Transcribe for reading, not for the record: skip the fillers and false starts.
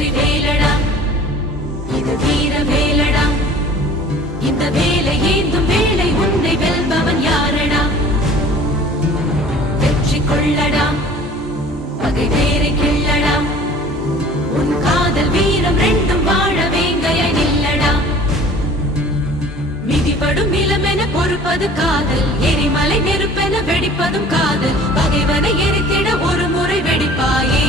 வெற்றி வேலடா இது வீர வேலடா இந்த வேலை ஏந்தும் வேலை உன்னை வெல்பவன் யாரடா வெற்றி கொள்ளடா பகை வேரை கிள்ளடா உன் காதல் வீரம் ரெண்டும் வாழ வேங்கையாய் நில்லடா மிதிபடும் இளமென பொறுப்பது காதல் எரிமலை நெருப்பென வெடிப்பதும் காதல் பகைவனை எரித்திட ஒரு முறை வெடிப்பாயே